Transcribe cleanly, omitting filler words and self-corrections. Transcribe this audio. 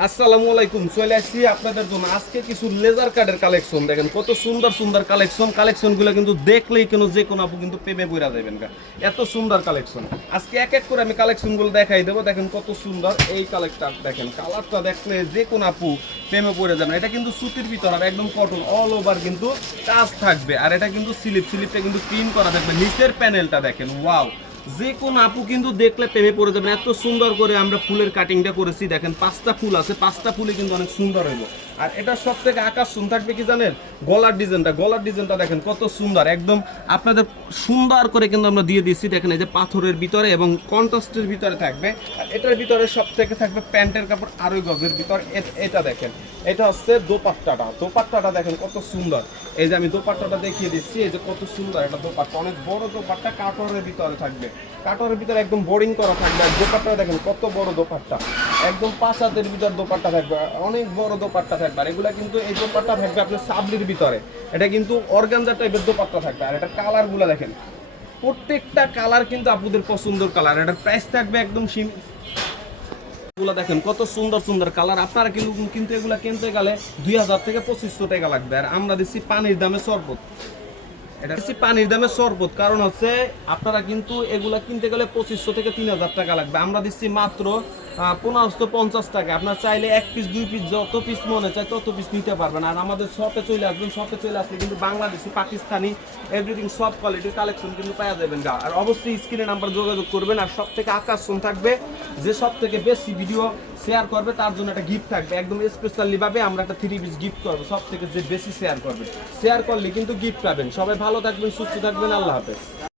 আসসালামু আলাইকুম, চলে আসছি আপনাদের জন্য আজকে কিছু লেজার কার্ডের কালেকশন। দেখেন কত সুন্দর সুন্দর কালেকশনগুলো কিন্তু দেখলেই যে কোনো আপু কিন্তু প্রেমে পড়া যাবেন। এত সুন্দর কালেকশন আজকে এক এক করে আমি কালেকশনগুলো দেখাই দেবো। দেখেন কত সুন্দর এই কালেক্টর, দেখেন কালারটা দেখলে যে কোনো আপু প্রেমে পড়ে যাবেন। এটা কিন্তু সুতির ভিতর আর একদম কটন, অল ওভার কিন্তু কাজ থাকবে। আর এটা কিন্তু স্লিপটা কিন্তু ক্লিন করা থাকবে। নিচের প্যানেলটা দেখেন, ওয়াও, যে কোন আপু কিন্তু দেখলে প্রেমে পড়ে যাবেন। এত সুন্দর করে আমরা ফুলের কাটিংটা করেছি। দেখেন 5টা ফুল আছে, 5টা ফুলে কিন্তু অনেক সুন্দর হইব। আর এটা সব থেকে আকর্ষণ থাকবে কি জানেন, গলার ডিজাইনটা দেখেন কত সুন্দর, একদম আপনাদের সুন্দর করে কিন্তু আমরা দিয়ে দিচ্ছি। দেখেন এই যে পাথরের ভিতরে এবং কন্ট্রাস্টের ভিতরে থাকবে। আর এটার ভিতরে সব থেকে থাকবে প্যান্টের কাপড় আড়াই গজের ভিতর। এটা দেখেন, এটা হচ্ছে দোপাট্টাটা দেখেন কত সুন্দর। এই যে আমি দোপাট্টাটা দেখিয়ে দিচ্ছি, এই যে কত সুন্দর একটা দোপাট্টা, অনেক বড় দোপাট্টা, কাটরের ভিতরে থাকবে। কাটরের ভিতরে একদম বোরিং করা থাকবে। আর দোপাট্টা দেখেন কত বড় দোপাট্টা, একদম 5 হাতের ভিতর দোপাট্টা থাকবে, অনেক বড় দোপাট্টা থাকবে। আর এগুলা কিন্তু এই দোপাট্টা থাকবে আপনার সাবলির ভিতরে। এটা কিন্তু অর্গানজা টাইপের দোপাট্টা থাকবে। আর এটা কালারগুলো দেখেন, প্রত্যেকটা কালার কিন্তু আপনাদের পছন্দের কালার। এটার প্রাইস থাকবে একদম এগুলো দেখেন কত সুন্দর সুন্দর কালার। আপনারা কিন্তু এগুলা কিনতে গেলে 2000 থেকে 2500 টাকা লাগবে। আর আমরা দিচ্ছি পানির দামে শরবত। এটা হচ্ছে পানির দামে শরবত, কারণ হচ্ছে আপনারা কিন্তু এগুলা কিনতে গেলে 2500 থেকে 3000 টাকা লাগবে। আমরা দিচ্ছি মাত্র 1550 টাকা। আপনার চাইলে 1 পিস 2 পিস যত পিস মনে চায় তত পিস নিতে পারবেন। আর আমাদের শপে চলে আসবেন, শপে চলে আসলে কিন্তু বাংলাদেশি, পাকিস্তানি এভরিথিং সব কোয়ালিটির কালেকশন কিন্তু পাওয়া যাবেন। আর অবশ্যই স্ক্রিনে নাম্বার যোগাযোগ করবেন। আর সব থেকে আকর্ষণ থাকবে, যে সব থেকে বেশি ভিডিও শেয়ার করবে তার জন্য একটা গিফট থাকবে। একদম স্পেশালি ভাবে আমরা একটা 3 পিস গিফট করবো। সব থেকে যে বেশি শেয়ার করবে, শেয়ার করলে কিন্তু গিফট পাবেন। সবাই ভালো থাকবেন, সুস্থ থাকবেন, আল্লাহ হাফেজ।